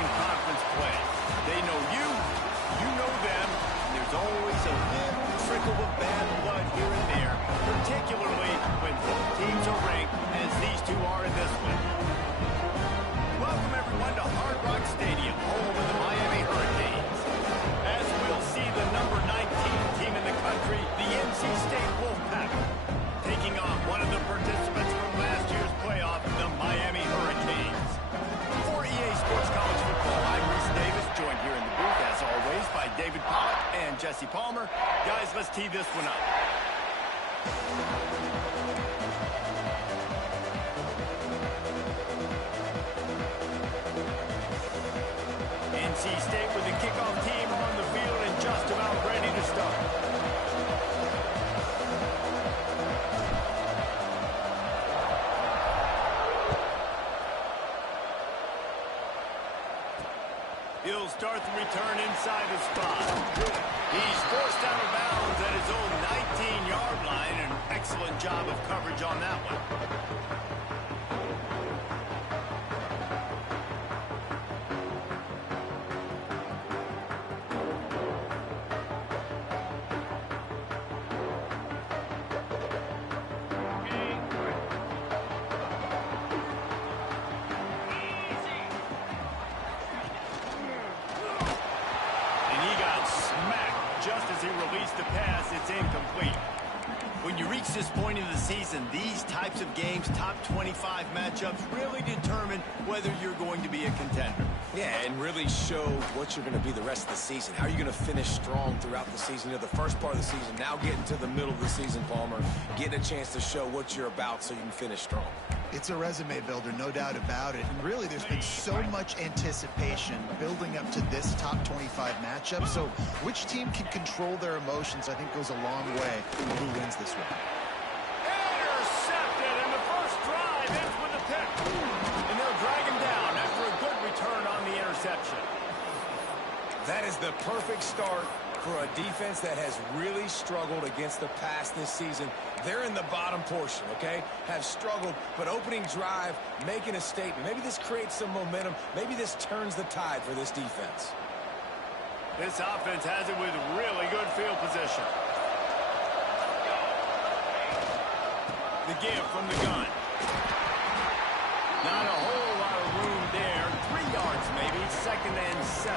in conference play. They know you, you know them, and there's always a little trickle of bad blood here and there, particularly when both teams are ranked as these two are in this one. Welcome, everyone, to Hard Rock Stadium, home of the Miami Hurricanes. As we'll see the number 19 team in the country, the NC State Wolfpack, taking on one of the participants from last year's playoff, the Miami Hurricanes. For EA Sports College Football, I'm Reese Davis, joined here in the booth, as always, by David Pollack and Jesse Palmer. Guys, let's tee this one up. NC State with the kickoff team on the field and just about ready to start. He'll start the return inside the spot. He's forced out of bounds at his own 19-yard line. An excellent job of coverage on that one. Incomplete. When you reach this point in the season, these types of games, top 25 matchups, really determine whether you're going to be a contender. Yeah, and really show what you're going to be the rest of the season. How are you going to finish strong throughout the season? You know, the first part of the season, now getting to the middle of the season, Palmer, getting a chance to show what you're about so you can finish strong. It's a resume builder, no doubt about it. And really, there's been so much anticipation building up to this top 25 matchup. So which team can control their emotions, I think, goes a long way in who wins this one. Intercepted, and the first drive ends with a pick. And they'll drag him down after a good return on the interception. That is the perfect start for a defense that has really struggled against the pass this season. They're in the bottom portion, okay? Have struggled, but opening drive, making a statement. Maybe this creates some momentum. Maybe this turns the tide for this defense. This offense has it with really good field position. The give from the gun. Not a whole lot of room there. 3 yards maybe, 2nd and 7.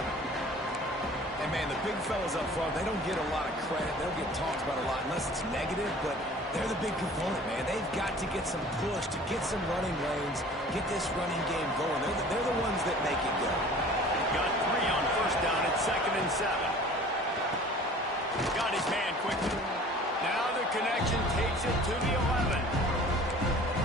And, man, the big fellas up front, they don't get a lot of credit. They don't get talked about a lot unless it's negative, but they're the big component, man. They've got to get some push, to get some running lanes, get this running game going. They're the ones that make it go. Got 3 on first down at 2nd and 7. Got his man quickly. Now the connection takes it to the 11.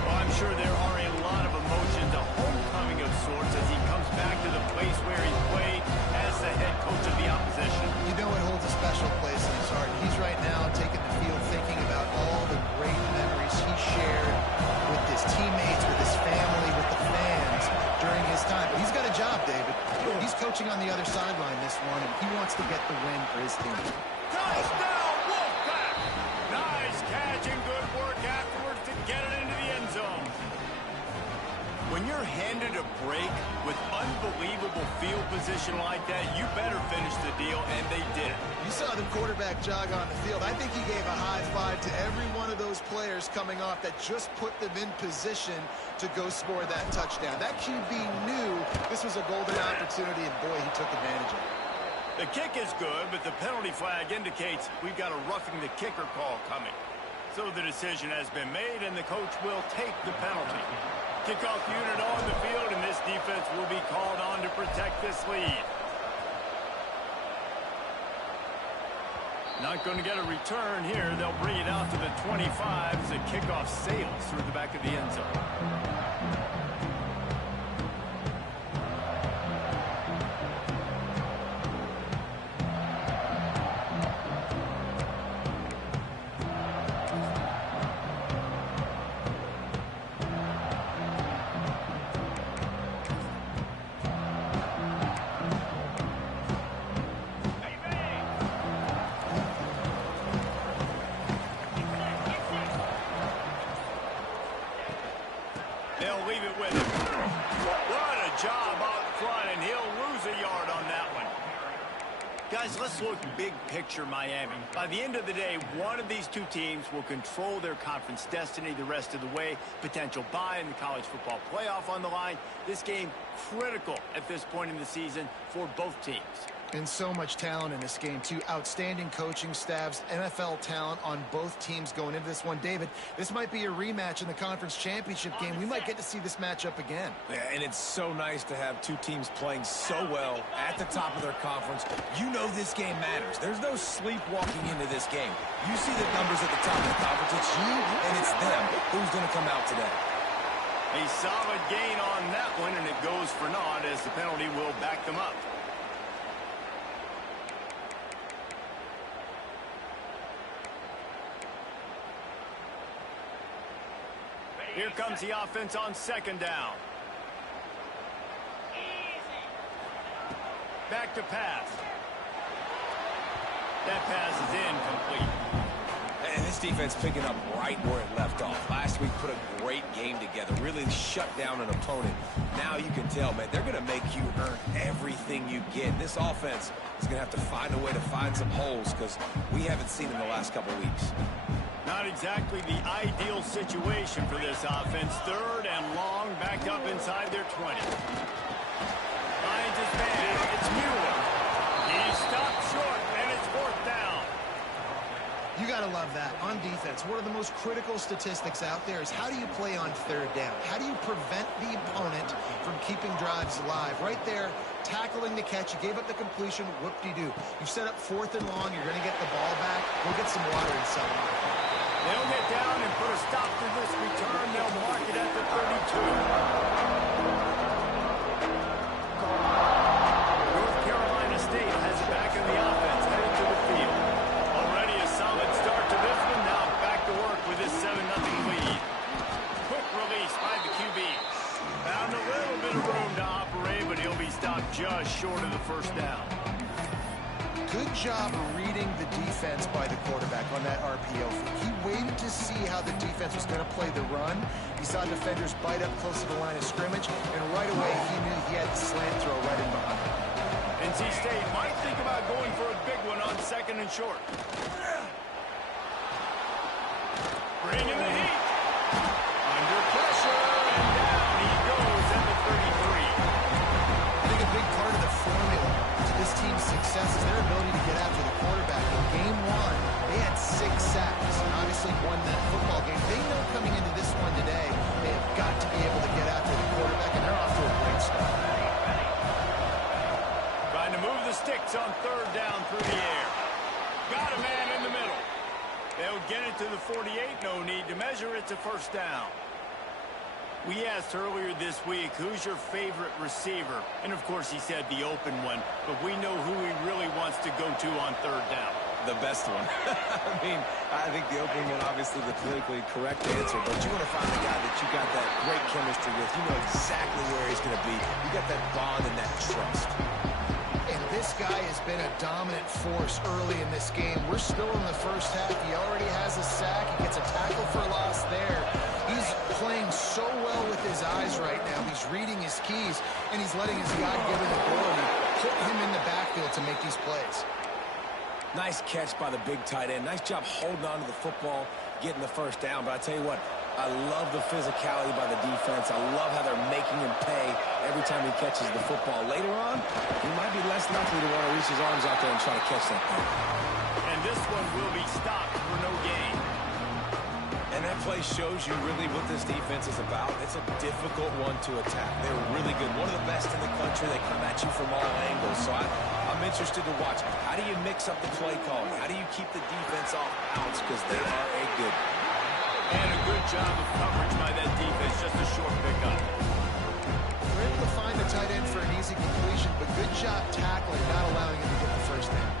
Well, I'm sure there are a lot of emotions, a homecoming of sorts as he comes back to the place where he played as the head coach of the opposition. You know it holds a special place in his heart. He's right now taking the field thinking about all the great memories he shared with his teammates, with his family, with the fans during his time. But he's got a job, David. He's coaching on the other sideline this one, and he wants to get the win for his team. Touchdown, Wolfpack! Nice catch and good work afterwards to get it into the end zone. When you're handed a break with unbelievable field position like that, you better finish the deal, and they did. You saw the quarterback jog on the field. I think he gave a high five to every one of those players coming off that just put them in position to go score that touchdown. That QB knew this was a golden opportunity, and boy, he took advantage of it. The kick is good, but the penalty flag indicates we've got a roughing the kicker call coming. So the decision has been made, and the coach will take the penalty. Kickoff unit on the field, and this defense will be called on to protect this lead. Not going to get a return here. They'll bring it out to the 25 as the kickoff sails through the back of the end zone. They'll leave it with him. let's look big picture Miami. By the end of the day, one of these two teams will control their conference destiny the rest of the way. Potential bye in the college football playoff on the line. This game critical at this point in the season for both teams. And so much talent in this game, too. Outstanding coaching staffs, NFL talent on both teams going into this one. David, this might be a rematch in the conference championship game. We might get to see this matchup again. Yeah, and it's so nice to have two teams playing so well at the top of their conference. You know this game matters. There's no sleepwalking into this game. You see the numbers at the top of the conference. It's you and it's them. Who's going to come out today? A solid gain on that one, and it goes for naught as the penalty will back them up. Here comes the offense on second down. Back to pass. That pass is incomplete. And this defense picking up right where it left off. Last week put a great game together, really shut down an opponent. Now you can tell, man, they're going to make you earn everything you get. This offense is going to have to find a way to find some holes because we haven't seen in the last couple weeks. Not exactly the ideal situation for this offense. Third and long, backed up inside their 20. Finds his man. It's Mueller. He stopped short, and it's fourth down. You got to love that. On defense, one of the most critical statistics out there is how do you play on third down? How do you prevent the opponent from keeping drives alive? Right there, tackling the catch. You gave up the completion. Whoop-de-doo. You've set up fourth and long. You're going to get the ball back. Go get some water and sell it. They'll get down and put a stop to this return. They'll mark it at the 32. North Carolina State has it back in the offense, headed to the field. Already a solid start to this one. Now back to work with this 7-0 lead. Quick release by the QB. Found a little bit of room to operate, but he'll be stopped just short of the first down. Good job reading the defense by the quarterback on that RPO. He waited to see how the defense was going to play the run. He saw defenders bite up close to the line of scrimmage, and right away he knew he had the slant throw right in behind him. NC State might think about going for a big one on second and short. Bring in the heat. Under pressure, and down he goes at the 33. I think a big part of the formula to this team's success is their ability to get after the quarterback. In game one, they had 6 sacks and obviously won that football game. They know coming into this one today, they have got to be able to get after the quarterback, and they're off to a great start. Trying to move the sticks on third down through the air. Got a man in the middle. They'll get it to the 48. No need to measure. It's a first down. We asked earlier this week, who's your favorite receiver? And, of course, he said the open one. But we know who he really wants to go to on third down. The best one. I mean, I think the open one, obviously the politically correct answer, but you want to find a guy that you got that great chemistry with. You know exactly where he's going to be. You got that bond and that trust. And this guy has been a dominant force early in this game. We're still in the first half. He already has a sack. He gets a tackle for loss there. He's playing so well with his eyes right now. He's reading his keys, and he's letting his God-given ability put him in the backfield to make these plays. Nice catch by the big tight end. Nice job holding on to the football, getting the first down. But I tell you what, I love the physicality by the defense. I love how they're making him pay every time he catches the football. Later on, he might be less likely to want to reach his arms out there and try to catch that thing. And this one will be stopped for no gain. And that play shows you really what this defense is about. It's a difficult one to attack. They're really good. One of the best in the country. They come at you from all angles. So I'm interested to watch. How do you mix up the play calling? How do you keep the defense off bounds? Because they are a good one. And a good job of coverage by that defense. Just a short pickup. We're able to find the tight end for an easy completion, but good job tackling, not allowing him to get the first down.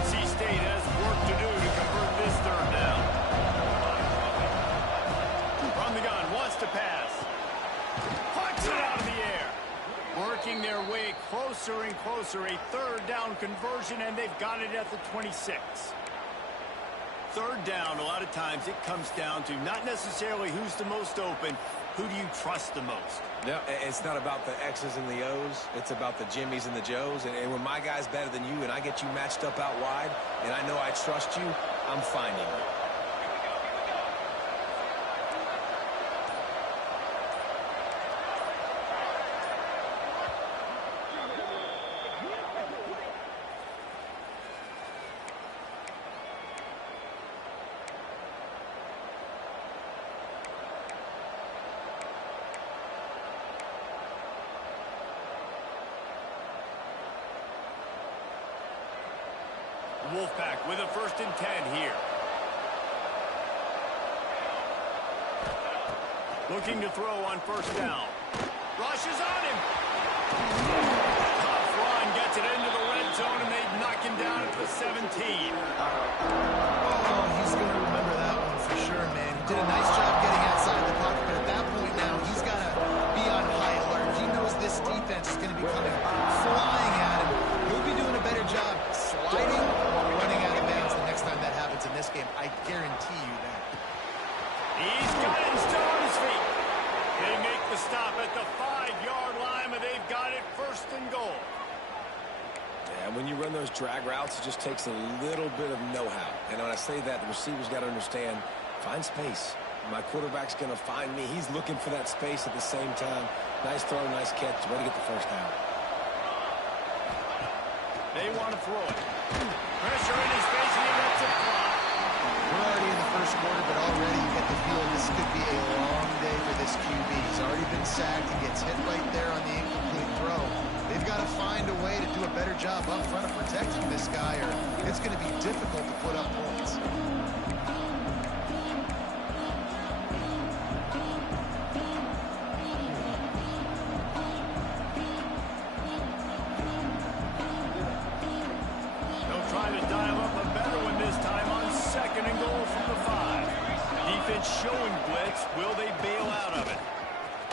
NC State has work to do to convert this third down. From the gun, wants to pass. Puts it out of the air. Working their way closer and closer. A third down conversion, and they've got it at the 26. Third down, a lot of times it comes down to not necessarily who's the most open, who do you trust the most? No, it's not about the X's and the O's. It's about the Jimmys and the Joes. And when my guy's better than you and I get you matched up out wide and I know I trust you, I'm finding you. Wolfpack with a 1st and 10 here. Looking to throw on 1st down. Rushes on him. Tough run, gets it into the red zone, and they knock him down at the 17. Oh, he's going to remember that one for sure, man. He did a nice job getting outside the pocket, but at that point now, he's got to be on high alert. He knows this defense is going to be coming flying at him. He'll be doing a better job sliding or running out of bounds the next time that happens in this game. I guarantee you that. He's got him still on his feet. They make the stop at the 5-yard line, but they've got it 1st and goal. Yeah, when you run those drag routes, it just takes a little bit of know-how. And when I say that, the receiver's got to understand, find space. My quarterback's going to find me. He's looking for that space at the same time. Nice throw, nice catch. Way to get the 1st down. They want to throw it. Pressure in his face, and he lets it fly. We're already in the 1st quarter, but already you get the feel this could be a long day for this QB. He's already been sacked. He gets hit right there on the incomplete throw. They've got to find a way to do a better job up front of protecting this guy, or it's going to be difficult to put up points. Showing blitz. Will they bail out of it?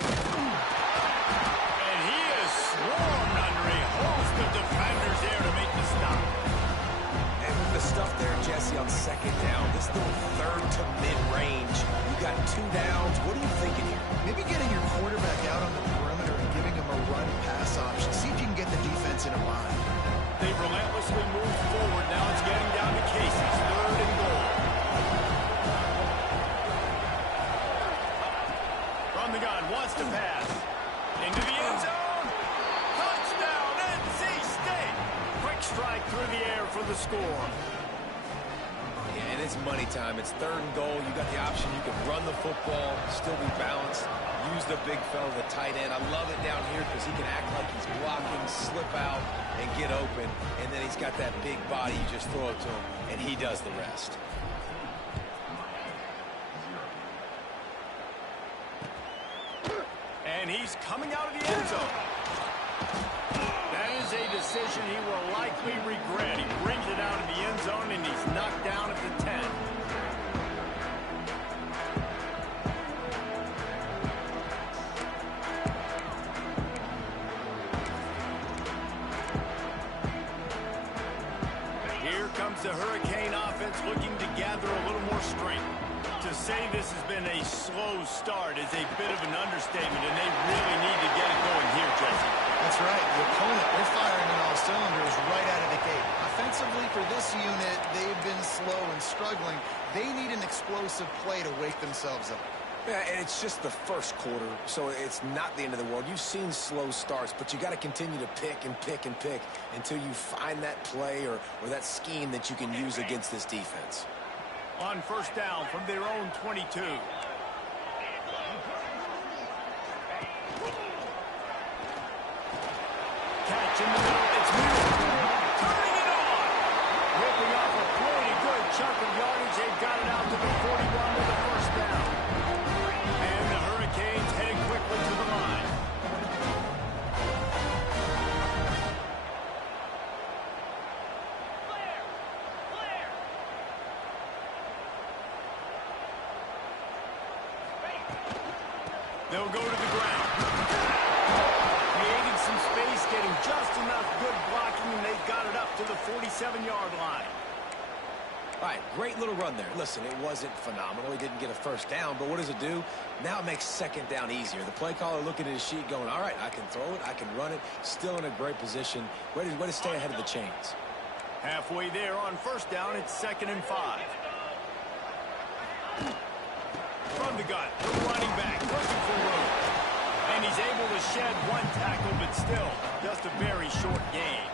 And he is swarmed under a host of defenders there to make the stop. And with the stuff there, Jesse, on 2nd down, this little 3rd to mid-range, you got 2 downs. What are you thinking here? Maybe getting your quarterback out on the perimeter and giving him a run-pass option. See if you can get the defense in a bind. They relentlessly move forward. Now it's getting down to Casey's 3rd and goal. From the gun, wants to pass. Into the end zone. Touchdown, NC State. Quick strike through the air for the score. Yeah, and it's money time. It's 3rd and goal. You got the option. You can run the football, still be balanced, use the big fella, the tight end. I love it down here because he can act like he's blocking, slip out, and get open. And then he's got that big body. You just throw it to him, and he does the rest. And he's coming out of the end zone. That is a decision he will likely regret. He brings it out of the end zone, and he's knocked down at the 10. Here comes the Hurricane offense looking to gather a little more strength. To say this has been a slow start is a bit of an understatement, and they really need to get it going here, Jesse. That's right. The opponent, they're firing on all cylinders right out of the gate. Offensively, for this unit, they've been slow and struggling. They need an explosive play to wake themselves up. Yeah, and it's just the 1st quarter, so it's not the end of the world. You've seen slow starts, but you got to continue to pick and pick and pick until you find that play or that scheme that you can use against this defense. On 1st down from their own 22. Catch in the middle. It's Miller. Turning it on. Ripping off a pretty good chunk of yardage. They've got it out to the 41 with the 1st down. And the Hurricanes heading quickly to the line. They'll go to the ground. Creating some space, getting just enough good blocking, and they've got it up to the 47-yard line. All right, great little run there. Listen, it wasn't phenomenal. He didn't get a first down, but what does it do? Now it makes second down easier. The play caller looking at his sheet going, all right, I can throw it, I can run it, still in a great position. Way to stay ahead of the chains. Halfway there on first down, it's 2nd and 5. From the gun, the running back looking for room. And he's able to shed one tackle, but still just a very short gain.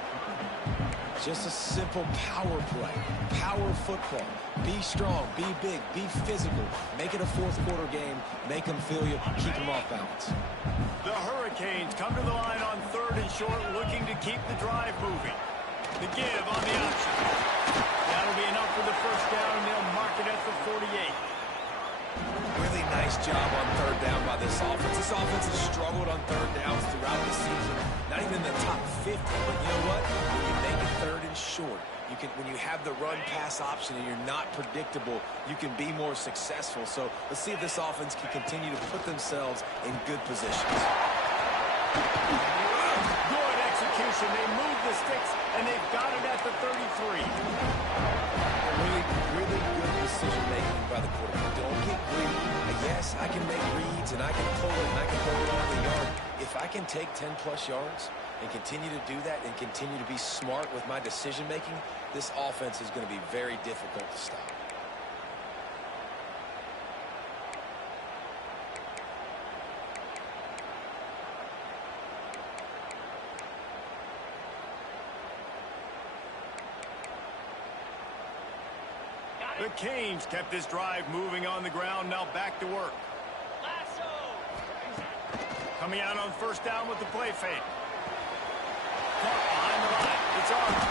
Just a simple power play, power football. Be strong, be big, be physical. Make it a fourth quarter game. Make them feel you, keep them off balance. The Hurricanes come to the line on 3rd and short, looking to keep the drive moving. The give on the option. That'll be enough for the first down, and they'll mark it at the 48. Really nice job on 3rd down by this offense. This offense has struggled on 3rd downs throughout the season. Not even in the top 50, but you know what? When you make it 3rd and short, when you have the run-pass option and you're not predictable, you can be more successful. So let's see if this offense can continue to put themselves in good positions. Good execution. They move the sticks, and they've got it at the 33. Really good decision-making by the quarterback. Don't get greedy. Yes, I can make reads, and I can pull it, and I can throw it on the yard. If I can take 10-plus yards and continue to do that and continue to be smart with my decision-making, this offense is going to be very difficult to stop. The Canes kept this drive moving on the ground. Now back to work. Coming out on first down with the play fake. Caught behind the line. It's Arnold.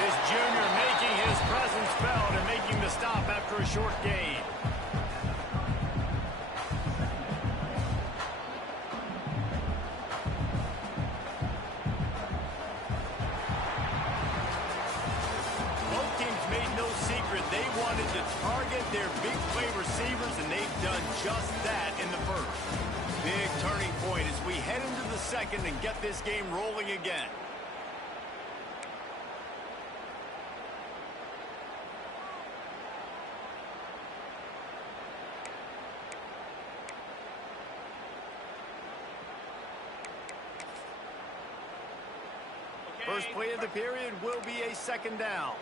This junior making his presence felt and making the stop after a short gain. They wanted to target their big play receivers, and they've done just that in the first. Big turning point as we head into the second and get this game rolling again. First play of the period will be a 2nd down.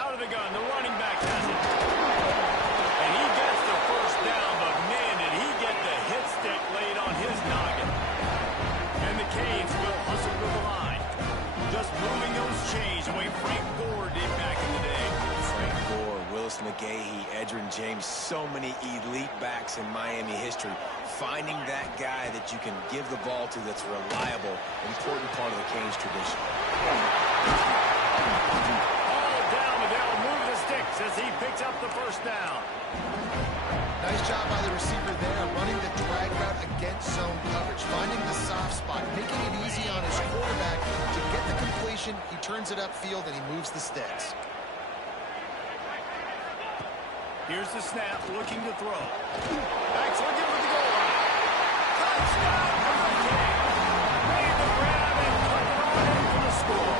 Out of the gun, the running back has it. And he gets the first down, but man, did he get the hit stick laid on his noggin. And the Canes will hustle to the line. Just moving those chains the way Frank Gore did back in the day. Frank Gore, Willis McGahee, Edgerrin James, so many elite backs in Miami history. Finding that guy that you can give the ball to that's reliable, important part of the Canes tradition. As he picks up the first down. Nice job by the receiver there, running the drag route against zone coverage, finding the soft spot, making it easy on his quarterback to get the completion. He turns it upfield and he moves the sticks. Here's the snap, looking to throw. Backs looking for the goal line. Touchdown, Hurricane! Made the grab and put it on in for the score.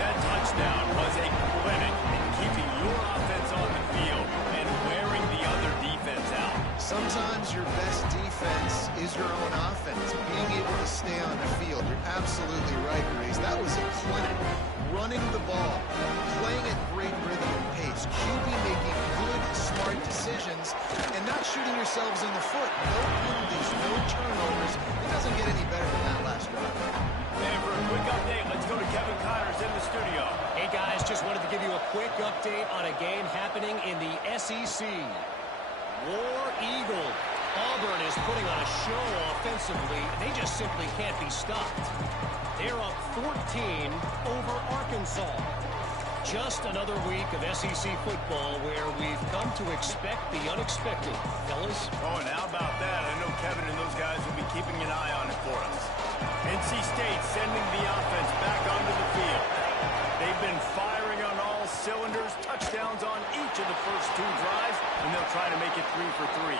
That touchdown was a clinic in keeping your offense on the field and wearing the other defense out. Sometimes your best defense is your own offense. Being able to stay on the field. You're absolutely right, Grace. That was a clinic. Running the ball, playing at great rhythm and pace, QB making good, smart decisions, and not shooting yourselves in the foot. No penalties, no turnovers. It doesn't get any better than that last drive. And for a quick update, let's go to Kevin Connors in the studio. Hey, guys, just wanted to give you a quick update on a game happening in the SEC. War Eagle. Auburn is putting on a show offensively. They just simply can't be stopped. They're up 14 over Arkansas. Just another week of SEC football where we've come to expect the unexpected. Fellas? Oh, and how about that? I know Kevin and those guys will be keeping an eye on it for us. NC State sending the offense back onto the field. They've been firing on all cylinders, touchdowns on each of the first 2 drives, and they'll try to make it 3 for 3.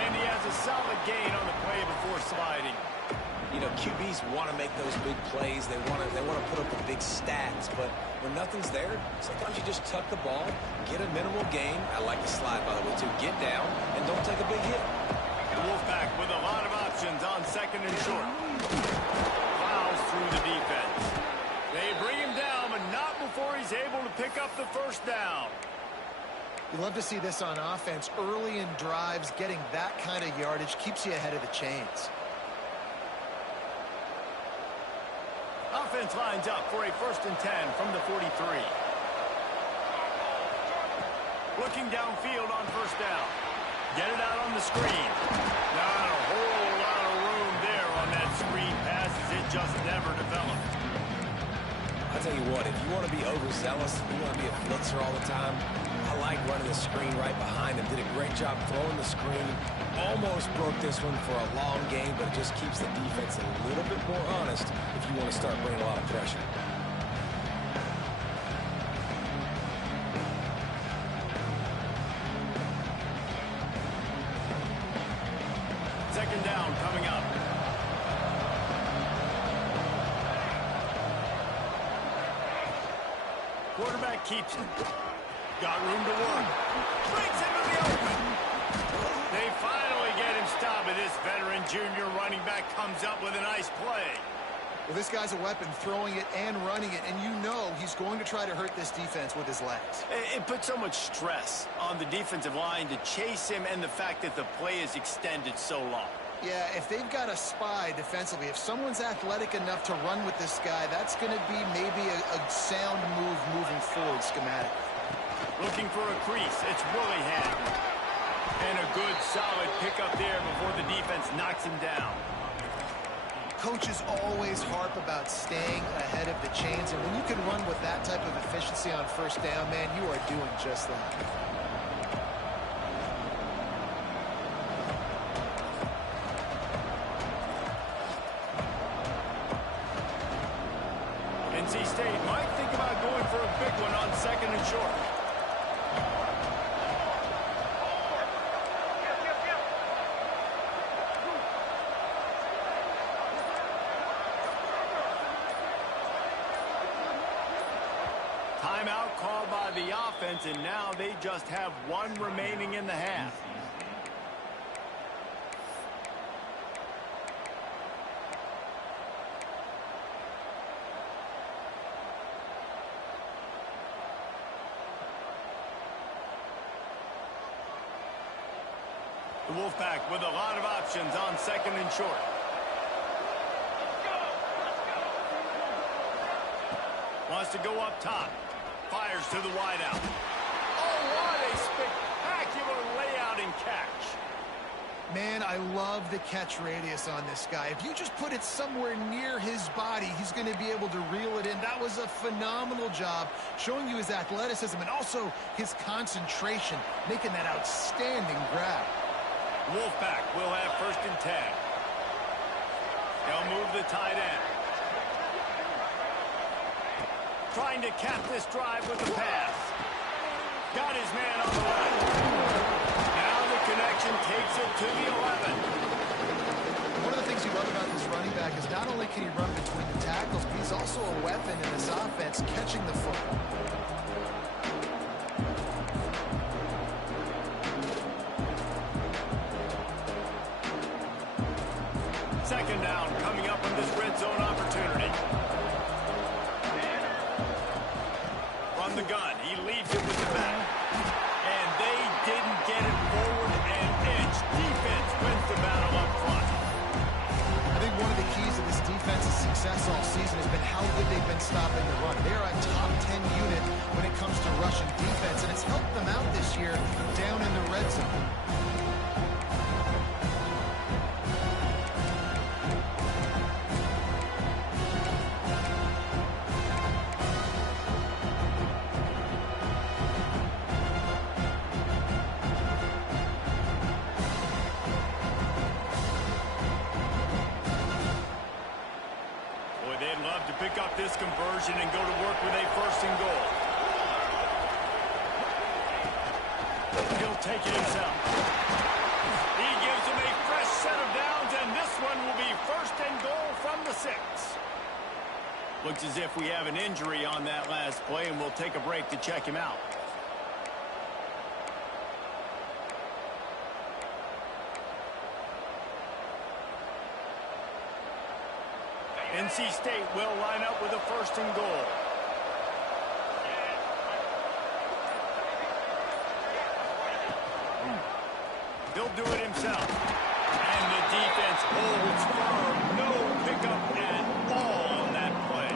And he has a solid gain on the play before sliding. You know, QBs want to make those big plays. They want to put up the big stats, but when nothing's there, sometimes you just tuck the ball, get a minimal gain. I like the slide, by the way, too. Get down and don't take a big hit. The Wolfpack with a lot of options on 2nd and short. Fouls through the defense. They bring him down, but not before he's able to pick up the first down. You love to see this on offense. Early in drives, getting that kind of yardage keeps you ahead of the chains. Offense lines up for a 1st and 10 from the 43. Looking downfield on 1st down. Get it out on the screen. Not a whole lot of room there on that screen pass as it just never developed. I'll tell you what, if you want to be overzealous, if you want to be a blitzer all the time, I like running the screen right behind him. Did a great job throwing the screen. Almost broke this one for a long game, but it just keeps the defense a little bit more honest if you want to start bringing a lot of pressure. Second down coming up. Quarterback keeps it. Got room to work. Brings him to the open. They finally get him stopped, and this veteran junior running back comes up with a nice play. Well, this guy's a weapon, throwing it and running it, and you know he's going to try to hurt this defense with his legs. It puts so much stress on the defensive line to chase him, and the fact that the play is extended so long. Yeah, if they've got a spy defensively, if someone's athletic enough to run with this guy, that's going to be maybe a sound move moving forward schematically. Looking for a crease. It's Willingham. And a good, solid pickup there before the defense knocks him down. Coaches always harp about staying ahead of the chains, and when you can run with that type of efficiency on 1st down, man, you are doing just that. NC State might think about going for a big one on 2nd and short. Timeout called by the offense, and now they just have 1 remaining in the half. The Wolfpack with a lot of options on 2nd and short. Wants to go up top. Fires to the wideout. Oh, what a spectacular layout and catch. Man, I love the catch radius on this guy. If you just put it somewhere near his body, he's going to be able to reel it in. That was a phenomenal job showing you his athleticism and also his concentration, making that outstanding grab. Wolfpack will have 1st and 10. They'll move the tight end. Trying to cap this drive with the pass. Got his man on the left. Now the connection takes it to the 11. One of the things you love about this running back is not only can he run between the tackles, but he's also a weapon in this offense catching the football. Second down coming up from this red zone opportunity. From the gun, he leaves it with the back. And they didn't get it forward and edge. Defense wins the battle up front. I think one of the keys to this defense's success all season has been how good they've been stopping the run. They're a top 10 unit when it comes to rushing defense, and it's helped them out this year down in the red zone. They'd love to pick up this conversion and go to work with a 1st and goal. He'll take it himself. He gives him a fresh set of downs, and this one will be first and goal from the 6. Looks as if we have an injury on that last play, and we'll take a break to check him out. NC State will line up with a first and goal. He'll do it himself. And the defense holds firm. No pickup at all on that play.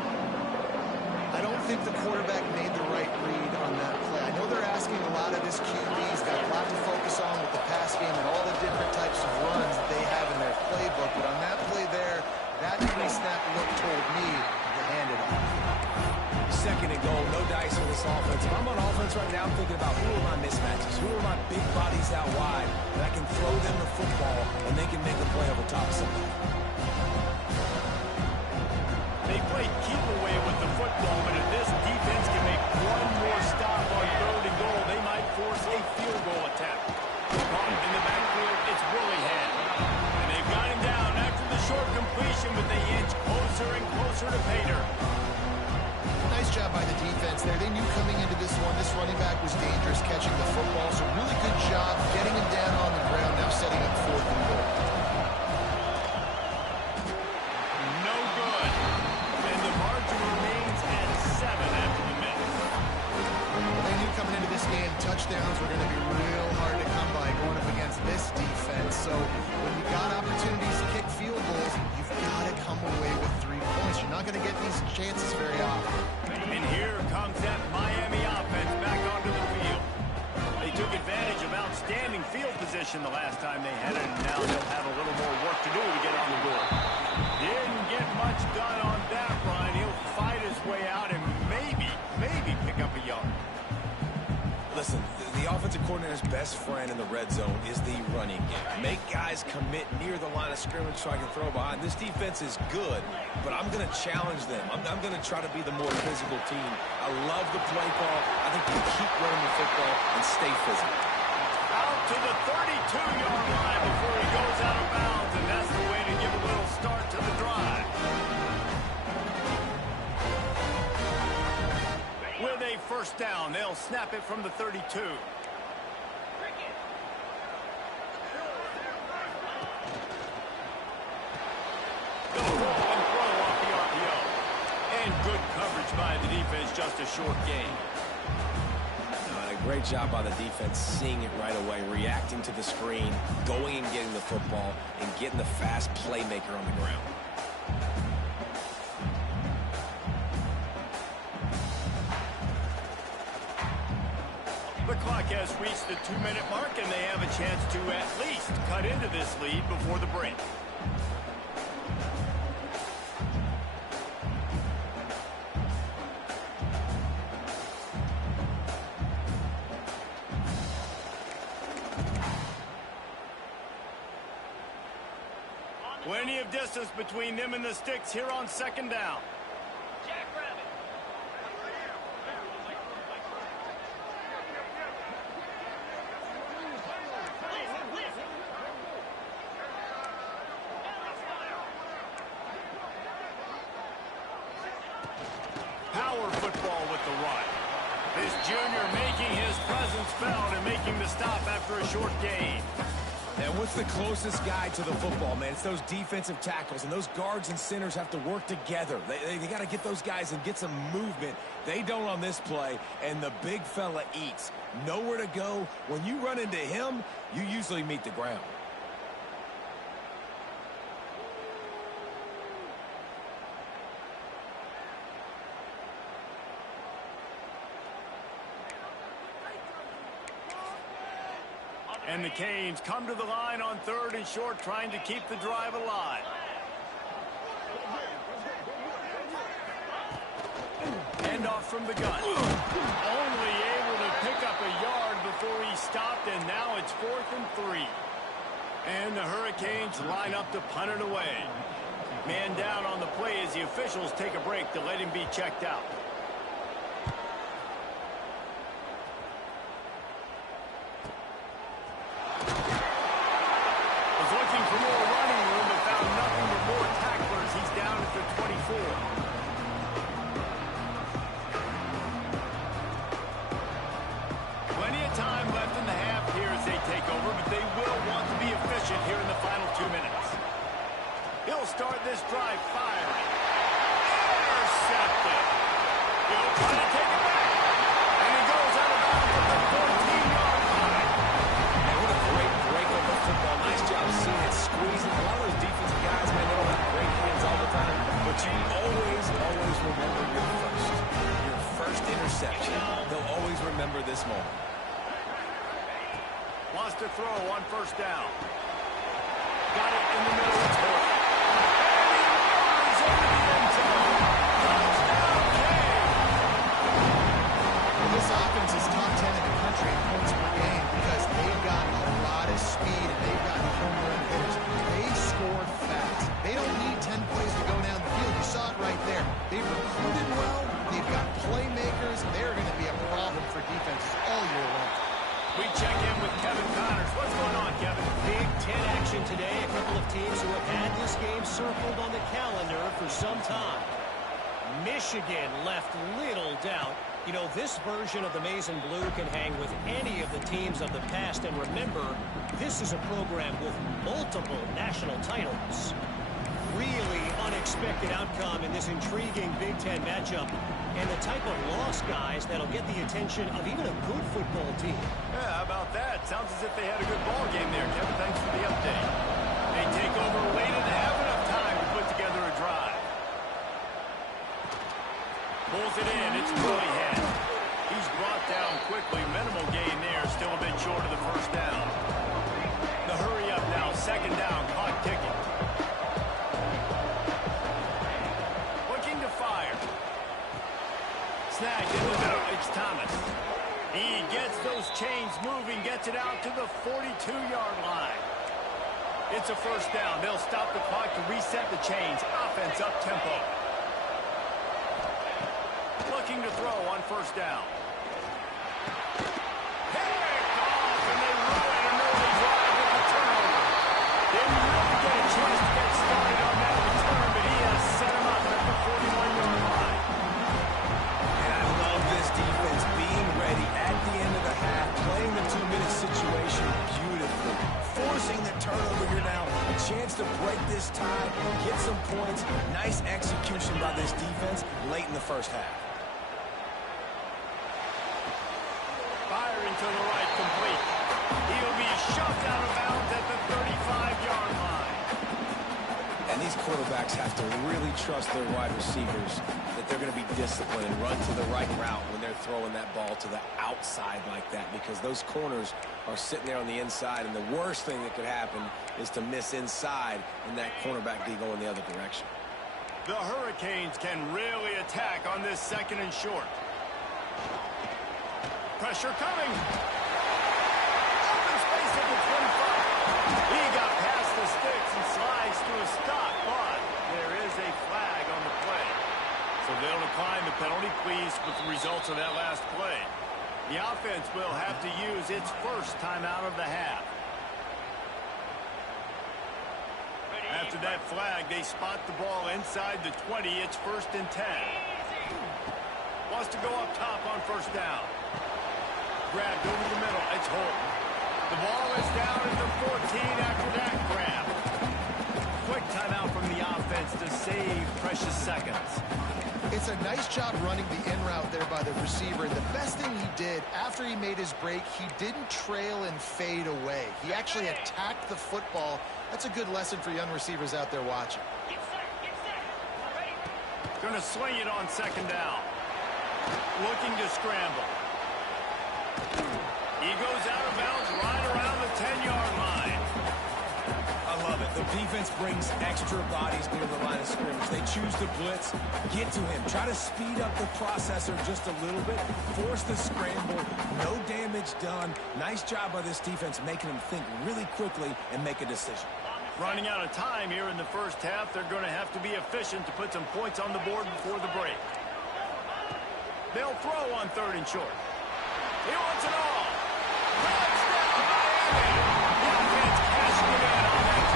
I don't think the quarterback made the right read on that play. I know they're asking a lot of this QB. He's got a lot to focus on with the pass game and all the different types of runs that they have in their playbook. But on that play there, that pre-snap look told me to hand it off. Second and goal, no dice for this offense. If I'm on offense right now, I'm thinking about who are my mismatches, who are my big bodies out wide, and I can throw them the football, and they can make a play over top of somebody. They played keep away with the football, but if this defense can make one more stop on third and goal, they might force a field goal attempt. Caught in the backfield, it's Willingham. And they've got him down after the short completion, but they inch closer and closer to Pater. Nice job by the defense there. They knew coming into this one, this running back was dangerous catching the football, so really good job getting him down on the ground, now setting up fourth and goal. No good. And the margin remains at 7 after the minute. Well, they knew coming into this game, touchdowns were going to be real hard to come by going up against this defense, so when you got opportunities to kick field goals, you've got to come away with 3 points. You're not going to get these chances very often. And here comes that Miami offense back onto the field. They took advantage of outstanding field position the last time they had it, and now they'll have a little more work to do to get on the board. Didn't get much done on that run. He'll fight his way out and maybe pick up a yard. Listen, the offensive coordinator's best friend in the red zone is the running game. Make guys commit near the line of scrimmage so I can throw behind. This defense is good, but I'm going to challenge them. I'm going to try to be the more physical team. I love the play call. I think you keep running the football and stay physical. Out to the 32-yard line before he goes out of bounds, and that's the way to give a little start to the drive. With a first down, they'll snap it from the 32. And good coverage by the defense, just a short gain. A great job by the defense, seeing it right away, reacting to the screen, going and getting the football, and getting the fast playmaker on the ground. The clock has reached the 2-minute mark, and they have a chance to at least cut into this lead before the break. Plenty of distance between them and the sticks here on second down. Power football with the run. This junior making his presence felt and making the stop after a short gain. And what's the closest guy to the football, man? It's those defensive tackles, and those guards and centers have to work together. They got to get those guys and get some movement. They don't on this play, and the big fella eats. Nowhere to go. When you run into him, you usually meet the ground. And the Canes come to the line on third and short, trying to keep the drive alive. Hand off from the gun. Only able to pick up a yard before he stopped, and now it's 4th and 3. And the Hurricanes line up to punt it away. Man down on the play as the officials take a break to let him be checked out. looking for more running room, but found nothing but more tacklers. He's down at the 24. Plenty of time left in the half here as they take over, but they will want to be efficient here in the final 2 minutes. He'll start this drive firing. Intercepted. He'll try to take it back. And he goes out of bounds at the 14-yard line. And what a great break on the football. Nice job seeing it squeezing. A lot of those defensive guys, man, they don't have great hands all the time, but you always remember your first interception. They'll always remember this moment. Wants to throw on first down. Got it in the middle. It's Horton. This offense is top 10 in the country in points per game because they've got a lot of speed and they've got home run hitters. They score fast. They don't need 10 plays to go down the field. You saw it right there. They've recruited well. They've got playmakers. They're going to be a problem for defenses all year long. We check in with Kevin Connors. What's going on, Kevin? Big 10 action today. A couple of teams who have had this game circled on the calendar for some time. Michigan left little doubt. You know, this version of the Maize and Blue can hang with any of the teams of the past. And remember, this is a program with multiple national titles. Really unexpected outcome in this intriguing Big Ten matchup. And the type of loss, guys, that'll get the attention of even a good football team. Yeah, how about that? Sounds as if they had a good ball game there, Kevin. Thanks for the update. They take over late and have enough time to put together a drive. Pulls it in. It's Willihan. He's brought down quickly. Minimal gain there. Still a bit short of the first down. The hurry up now. Second down. Clock ticking. Looking to fire. Snagged in the middle. It's Thomas. He gets those chains moving. Gets it out to the 42-yard line. It's a first down. They'll stop the clock to reset the chains. Offense up tempo. Looking to throw on first down. Picked off, and they run an early drive with the turnover. Didn't really get a chance to get started on that return, but he has set him up at the 41-yard line. And I love this defense being ready at the end of the half, playing the 2-minute situation beautifully. Forcing the turnover here now. A chance to break this tie, get some points. Nice execution by this defense late in the first half. Firing to the right, complete. He'll be shoved out of bounds at the 35-yard line. And these quarterbacks have to really trust their wide receivers that they're going to be disciplined and run to the right route when they're throwing that ball to the outside like that, because those corners are sitting there on the inside, and the worst thing that could happen is to miss inside and that cornerback be going the other direction. The Hurricanes can really attack on this second and short. Pressure coming. Open space at the 25. He got past the sticks and slides to a stop, but there is a flag on the play. So they'll decline the penalty, pleased with the results of that last play. The offense will have to use its first timeout of the half. After that flag, they spot the ball inside the 20. It's 1st and 10. Wants to go up top on first down. Grabbed over the middle. It's Holton. The ball is down at the 14 after that grab. Quick timeout from the offense to save precious seconds. It's a nice job running the in route there by the receiver. And the best thing he did after he made his break, he didn't trail and fade away. He actually attacked the football. That's a good lesson for young receivers out there watching. Going to swing it on second down. Looking to scramble. He goes out of bounds right around the 10-yard line. I love it. The defense brings extra bodies near the line of scrimmage. They choose to blitz, get to him, try to speed up the processor just a little bit, force the scramble, no damage done. Nice job by this defense making him think really quickly and make a decision. Running out of time here in the first half. They're going to have to be efficient to put some points on the board before the break. They'll throw on 3rd and short. He wants it all. Touchdown, Miami. The offense cashing it in on that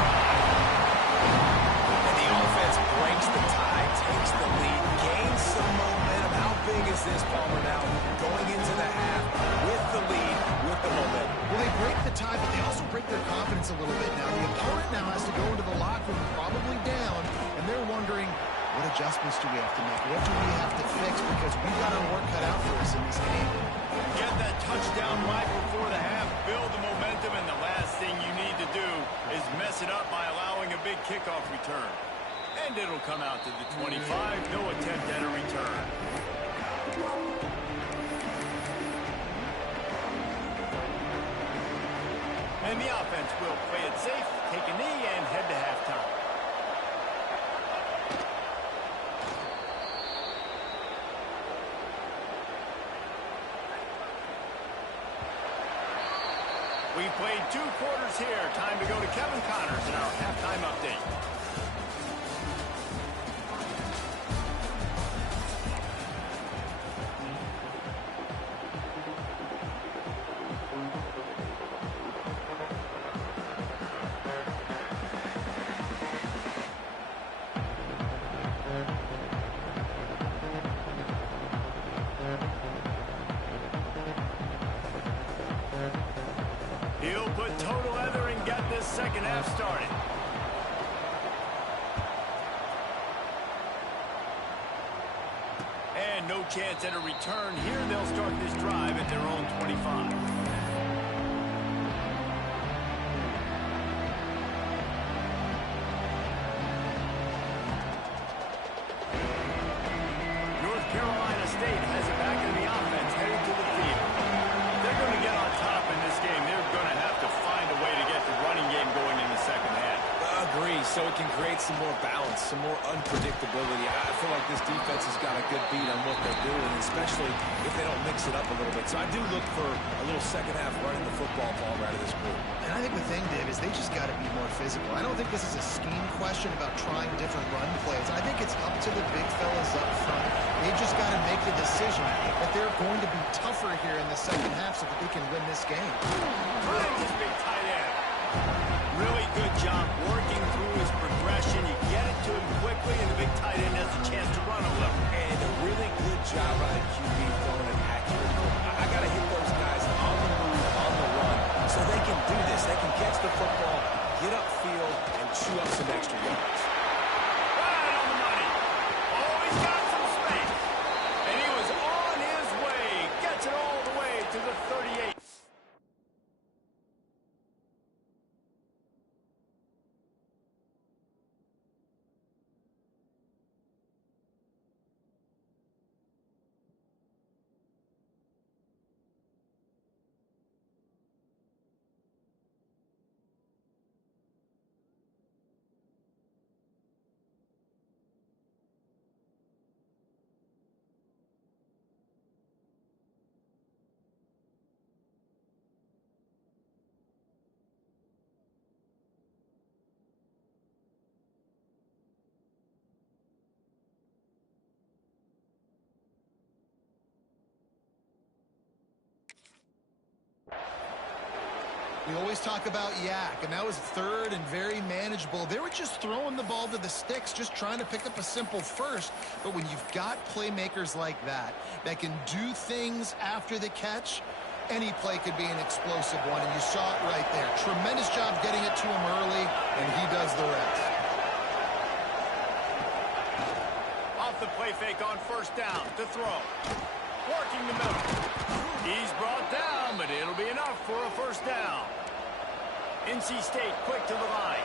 The opponent now has to go into the locker room, probably down, and they're wondering, what adjustments do we have to make? What do we have to fix? Because we've got our work cut out for us in this game. Get that touchdown right before the half, build the momentum, and the last thing you need to do is mess it up by allowing a big kickoff return. And it'll come out to the 25, no attempt at a return. And the offense will play it safe, take a knee, and head to halftime. We've played 2 quarters here. Time to go to Kevin Connors in our halftime update. He'll put total leather and get this second half started. And no chance at a return here. They'll start this drive at their own 25. North Carolina State has it back in the offense heading to the field. They're going to get on top in this game. They're going to have to find a way to get the running game going in the second half. Agree, so it can create some more balance, some more unpredictability. I feel like this defense has got a good beat on what they're doing, especially if they don't mix it up a little bit. So I do look for a little second half running the football ball out of this group. And I think the thing, Dave, is they just got to be more physical. I don't think this is a scheme question about trying different run plays. I think it's up to the big fellas up front. They've just got to make the decision that they're going to be tougher here in the second half so that they can win this game. Find this big tight end. Really good job working through his progression. You get it to him quickly, and the big tight end has a chance to run a little. And a really good job by the QB throwing an accurate football. I got to hit those guys on the move, on the run, so they can do this. They can catch the football, get upfield, and chew up some extra yards. Right on the money. Oh, he's got some space. And he was on his way. Gets it all the way to the 38. We always talk about Yak, and that was third and very manageable. They were just throwing the ball to the sticks, just trying to pick up a simple first. But when you've got playmakers like that can do things after the catch, any play could be an explosive one, and you saw it right there. Tremendous job getting it to him early, and he does the rest. Off the play fake on first down to throw. Working the middle. He's brought down, but it'll be enough for a first down. NC State quick to the line.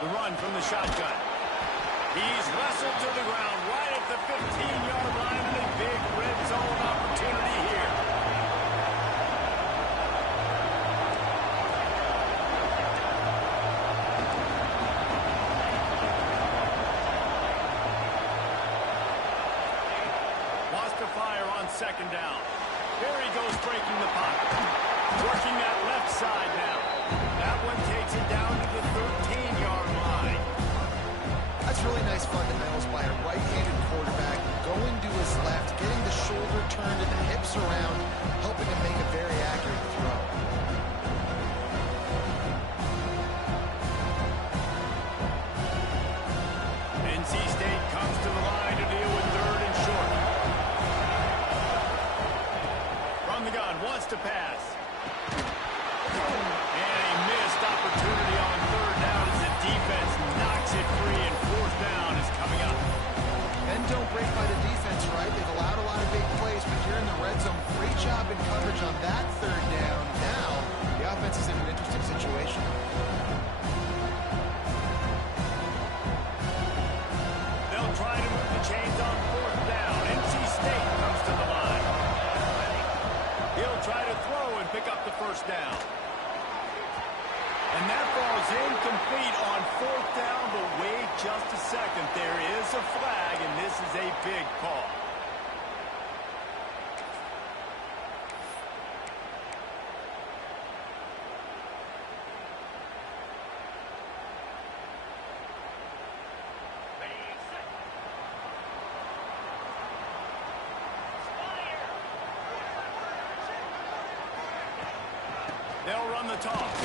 The run from the shotgun. He's wrestled to the ground right at the 15-yard line, and a big red zone opportunity here. Wants to fire on second down. There he goes, breaking the pocket. Working that left side now. That one takes it down to the 13-yard line. That's really nice fundamentals by a right-handed quarterback, going to his left, getting the shoulder turned and the hips around, helping him make a very accurate throw. wants to pass. And a missed opportunity on third down as the defense knocks it free, and fourth down is coming up. And don't break by the defense, right? They've allowed a lot of big plays, but here in the red zone, great job in coverage on that third down. Now, the offense is in an interesting situation. They'll try to move the chains on fourth down. NC State comes to the line. He'll try to throw and pick up the first down. And that falls incomplete on fourth down, but wait just a second. There is a flag, and this is a big call. They'll run the toss.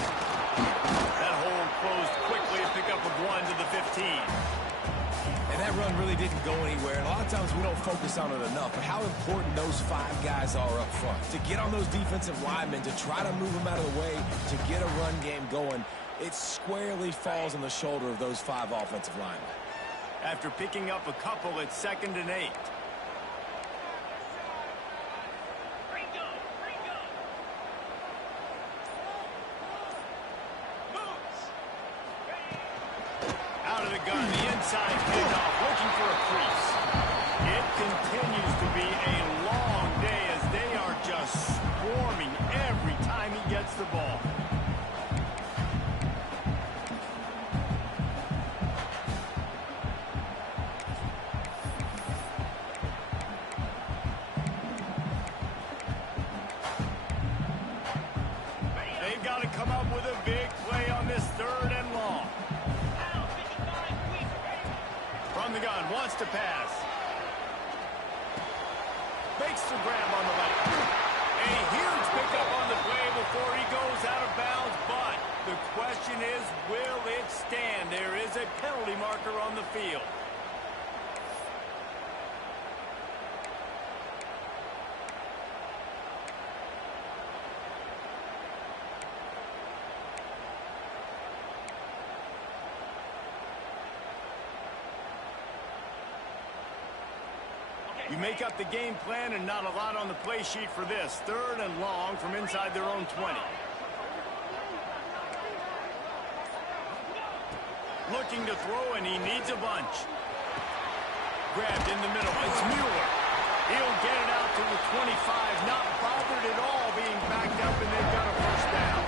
That hole closed quickly, a pickup of 1 to the 15. And that run really didn't go anywhere. And a lot of times we don't focus on it enough, but how important those 5 guys are up front. To get on those defensive linemen, to try to move them out of the way, to get a run game going, it squarely falls on the shoulder of those 5 offensive linemen. After picking up a couple, it's 2nd and 8. Out of the gun, the inside handoff, looking for a crease. It continues to be a long day as they are just swarming every time he gets the ball. They've got to come up with a big play on this 3rd and long. From the gun, wants to pass. Makes the grab on the left. A huge pickup on the play before he goes out of bounds, but the question is, will it stand? There is a penalty marker on the field. You make up the game plan and not a lot on the play sheet for this. 3rd and long from inside their own 20. Looking to throw, and he needs a bunch. Grabbed in the middle. It's Mueller. He'll get it out to the 25. Not bothered at all being backed up, and they've got a first down.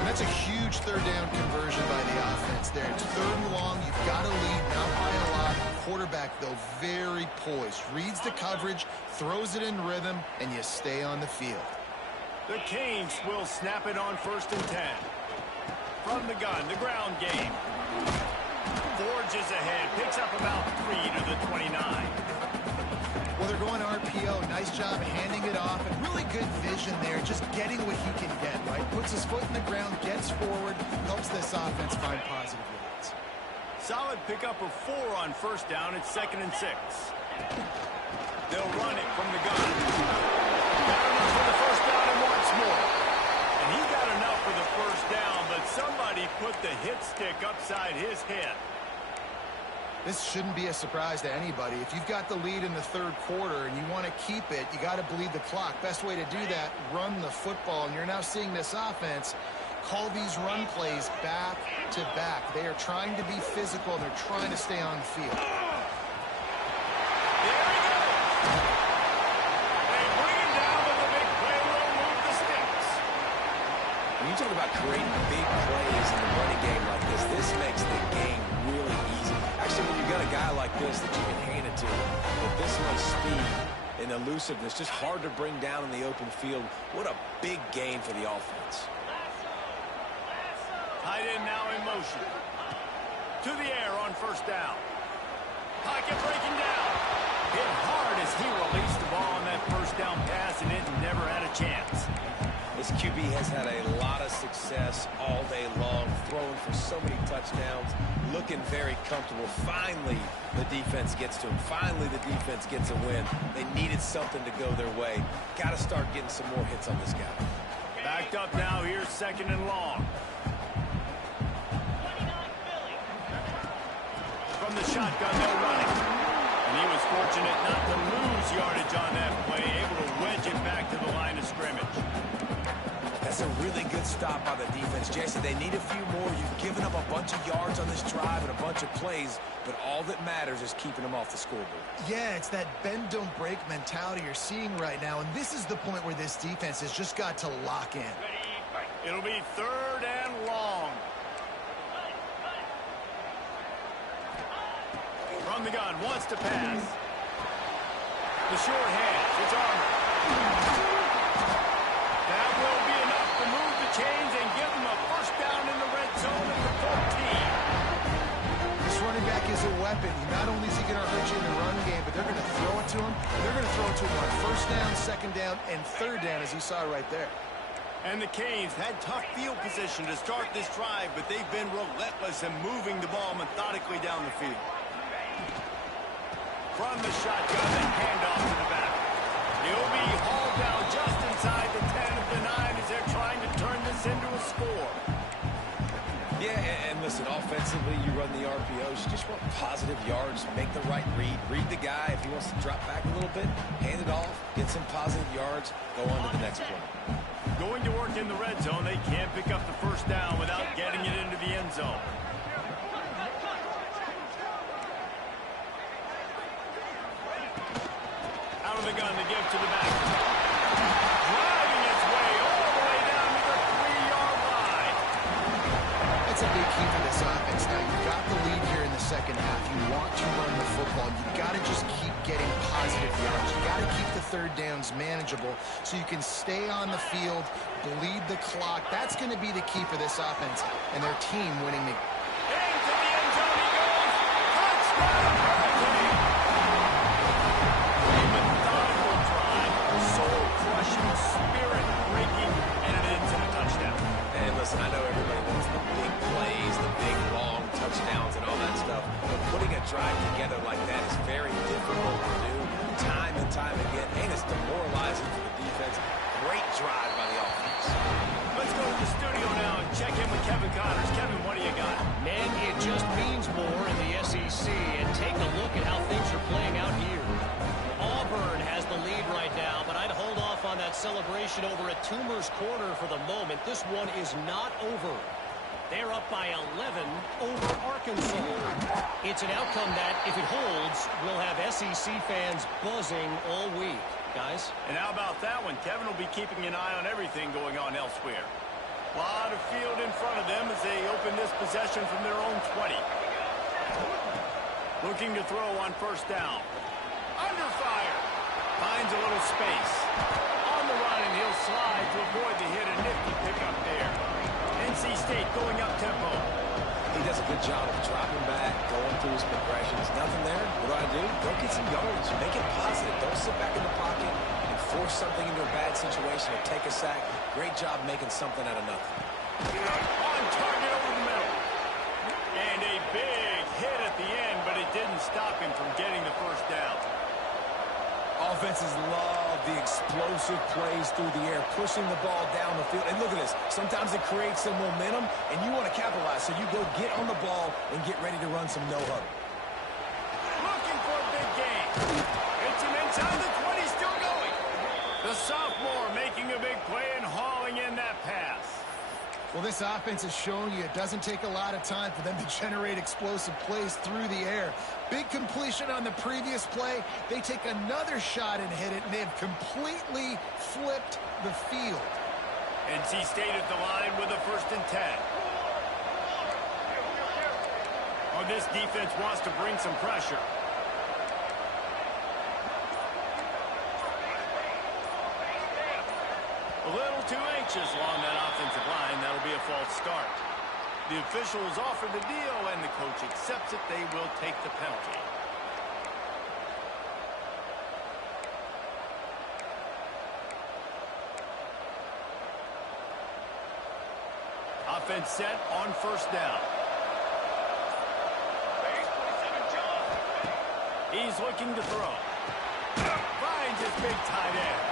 And that's a huge third down conversion by the offense there. It's 3rd and long. You've got to lead, not by a lot. Quarterback, though, very poised. Reads the coverage, throws it in rhythm, and you stay on the field. The Canes will snap it on 1st and 10. From the gun, the ground game. Forges ahead, picks up about 3 to the 29. Well, they're going RPO. Nice job handing it off, and really good vision there, just getting what he can get, right? Puts his foot in the ground, gets forward, helps this offense find positive yards. Solid pickup of 4 on 1st down. It's 2nd and 6. They'll run it from the gun. Got enough for the first down and wants more. And he got enough for the first down, but somebody put the hit stick upside his head. This shouldn't be a surprise to anybody. If you've got the lead in the 3rd quarter and you want to keep it, you got to bleed the clock. Best way to do that, run the football. And you're now seeing this offense call these run plays back to back. They are trying to be physical. They're trying to stay on the field. There he goes. They bring him down, but the big play will move the sticks. When you talk about creating big plays in the running game like this makes the game really easy. Actually, when you've got a guy like this that you can hand it to with this much speed and elusiveness, just hard to bring down in the open field, what a big gain for the offense. Tight end now in motion. To the air on 1st down. Pocket breaking down. Hit hard as he released the ball on that 1st down pass, and it never had a chance. This QB has had a lot of success all day long, throwing for so many touchdowns, looking very comfortable. Finally, the defense gets to him. Finally, the defense gets a win. They needed something to go their way. Got to start getting some more hits on this guy. Backed up now. Here's 2nd and long. From the shotgun, they'll run it. And he was fortunate not to lose yardage on that play, able to wedge it back to the line of scrimmage. That's a really good stop by the defense. Jason, they need a few more. You've given them a bunch of yards on this drive and a bunch of plays, but all that matters is keeping them off the scoreboard. Yeah, it's that bend, don't break mentality you're seeing right now, and this is the point where this defense has just got to lock in. It'll be 3rd and long. From the gun, wants to pass. The short hands, it's Armour. That will be enough to move the chains and give them a 1st down in the red zone at the 14. This running back is a weapon. Not only is he going to hurt you in the run game, but they're going to throw it to him. They're going to throw it to him on 1st down, 2nd down, and 3rd down, as you saw right there. And the Canes had tough field position to start this drive, but they've been relentless in moving the ball methodically down the field. From the shotgun, and handoff to the back. He'll be hauled down just inside the 10 of the 9 as they're trying to turn this into a score. Yeah, and listen, offensively, you run the RPOs. You just want positive yards, make the right read. Read the guy. If he wants to drop back a little bit, hand it off, get some positive yards, go on to the next play. Going to work in the red zone, they can't pick up the 1st down without getting it into the end zone. Out of the gun to give to the back. Driving its way all the way down to the 3-yard line. That's a big key for this offense. Now, you've got the lead here in the 2nd half. You want to run the football. You've got to just keep getting positive yards. You've got to keep the 3rd downs manageable so you can stay on the field, bleed the clock. That's going to be the key for this offense and their team winning the game. Into the end zone he goes. Touchdown, Hurricane. A methodical drive, soul-crushing, spirit-breaking, and it ends in a touchdown. And listen, I know everybody wants the big plays, the big, long touchdowns and all that stuff, but putting a drive together like that is very difficult to do time and time again, and it's demoralizing for the defense. Great drive by the offense. Let's go to the studio now and check in with Kevin Connors. Kevin, what do you got? Man, it just means more in the SEC, and take a look at how things are playing out here. Auburn has the lead right now, but I'd hold off on that celebration over at Toomer's Corner for the moment. This one is not over. They're up by 11 over Arkansas. It's an outcome that, if it holds, will have SEC fans buzzing all week. Guys? And how about that one? Kevin will be keeping an eye on everything going on elsewhere. A lot of field in front of them as they open this possession from their own 20. Looking to throw on 1st down. Under fire. Finds a little space. On the run, and he'll slide to avoid the hit. A nifty pickup there. NC State going up tempo. He does a good job of dropping back, going through his progressions. Nothing there. What do? Go get some yards. Make it positive. Don't sit back in the pocket and force something into a bad situation or take a sack. Great job making something out of nothing. On target over the middle. And a big hit at the end, but it didn't stop him from getting the 1st down. Offenses love the explosive plays through the air, pushing the ball down the field. And look at this. Sometimes it creates some momentum, and you want to capitalize. So you go get on the ball and get ready to run some no-huddle. Looking for a big gain. It's him inside the 20, still going. The sophomore making a big play and hauling in that pass. Well, this offense is showing you it doesn't take a lot of time for them to generate explosive plays through the air. Big completion on the previous play. They take another shot and hit it, and they have completely flipped the field. NC State at the line with a 1st and 10. Oh, this defense wants to bring some pressure. A little too anxious along that offensive line. That'll be a false start. The officials offer the deal, and the coach accepts it. They will take the penalty. offense set on first down. He's looking to throw. Finds his big tight end.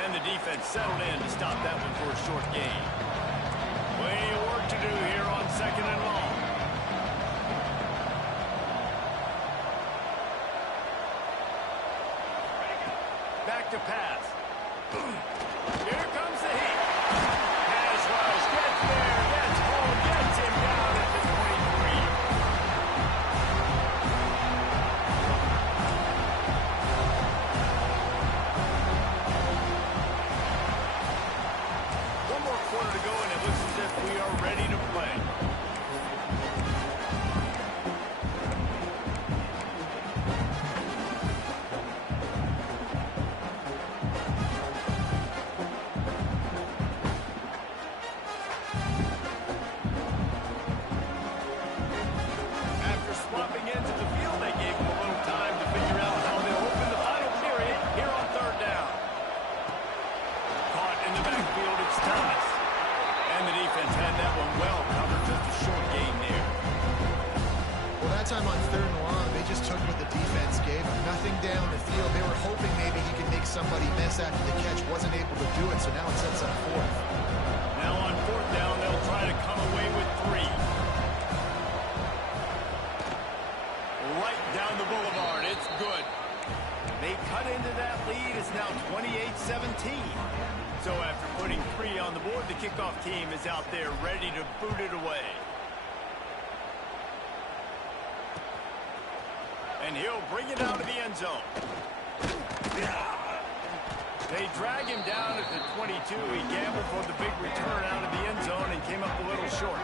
And the defense settled in to stop that one for a short gain. Plenty of work to do here on second and long. Back to pass. Here comes the heat. Pass rush. Gets there. Gets home. Gets him down at the 23. One more quarter to go, and it looks as if we are ready to play. After swapping into the field, they gave him a little time to figure out how they'll open the final period here on third down. Caught in the backfield, it's Thomas. And the defense had that one well covered, just a short gain there. Well, that time on third and long, they just took what the defense gave them. Nothing down the field. They were hoping maybe he could make somebody miss after the catch. Wasn't able to do it, so now it sets up fourth. Now on fourth down, they'll try to come away with 3. Right down the boulevard. It's good. They cut into that lead. It's now 28-17. So after putting 3 on the board, the kickoff team is out there ready to boot it away. And he'll bring it out of the end zone. They drag him down at the 22. He gambled for the big return out of the end zone and came up a little short.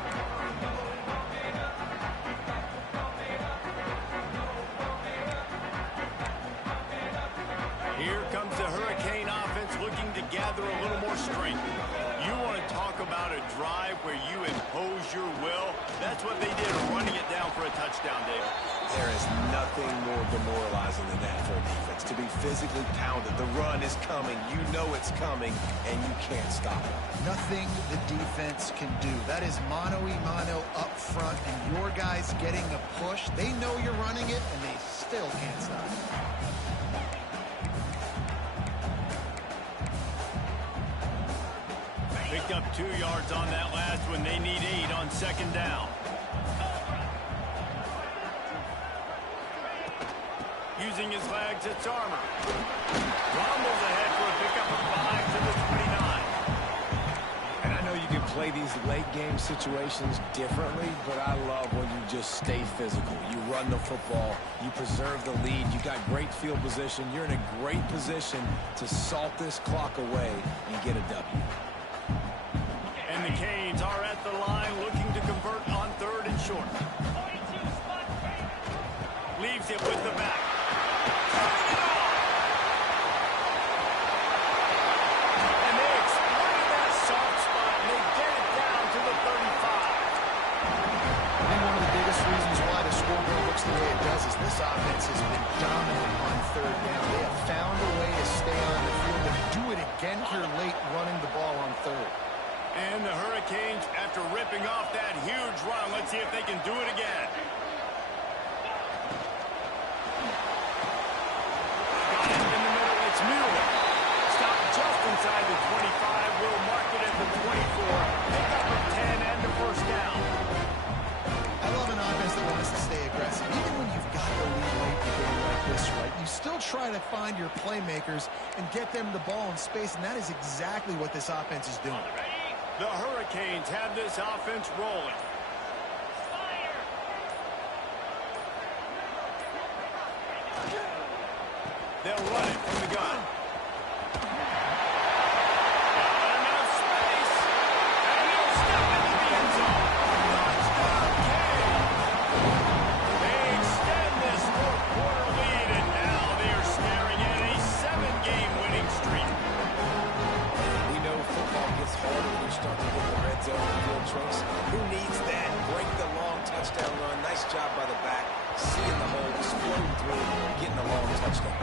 Here comes the Hurricane offense looking to gather a little more strength. You want to talk about a drive where you impose your will? That's what they did, running it down for a touchdown, Dave. There is nothing more demoralizing than that for a defense. To be physically pounded. The run is coming. You know it's coming, and you can't stop it. Nothing the defense can do. That is mano-a-mano up front, and your guys getting a push. They know you're running it, and they still can't stop it. Picked up 2 yards on that last one. They need 8 on second down. Using his legs, it's Armour. Rumbles ahead for a pickup of 5 to the 29. And I know you can play these late game situations differently, but I love when you just stay physical. You run the football, you preserve the lead, you got great field position. You're in a great position to salt this clock away and get a W. And the Canes are at the line looking to convert on third and short. Leaves it with the back. Turning it off. And they exploited that soft spot, and they get it down to the 35. I think one of the biggest reasons why the scoreboard looks the way it does is this offense has been dominant on third down. They have found a way to stay on the field and do it again here late running the ball on third. And the Hurricanes, after ripping off that huge run, let's see if they can do it again. Got it in the middle, it's Mueller. Stopped just inside the 25, will mark it at the 24. Pick up of 10 and the first down. I love an offense that wants to stay aggressive. Even when you've got the lead late in a game like this, right, you still try to find your playmakers and get them the ball in space, and that is exactly what this offense is doing. The Hurricanes have this offense rolling. They'll run it from the gun. Got enough space. And he'll step into the end zone. Touchdown, Canes. They extend this fourth quarter lead, and now they are staring at a 7-game winning streak. We know football gets harder when you start to get the red zone and field tricks. Who needs that? Break the long touchdown run. Nice job by the back. Seeing the hole, exploding through, getting a long touchdown.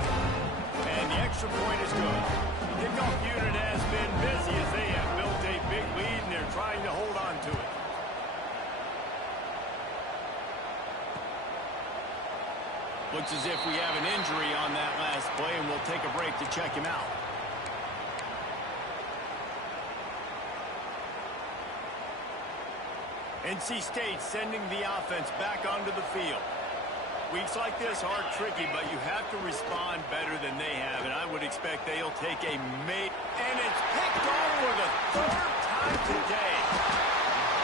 And the extra point is good. The kickoff unit has been busy as they have built a big lead, and they're trying to hold on to it. Looks as if we have an injury on that last play, and we'll take a break to check him out. NC State sending the offense back onto the field. Weeks like this are tricky, but you have to respond better than they have, and I would expect they'll take a mate. And it's picked off for the third time today.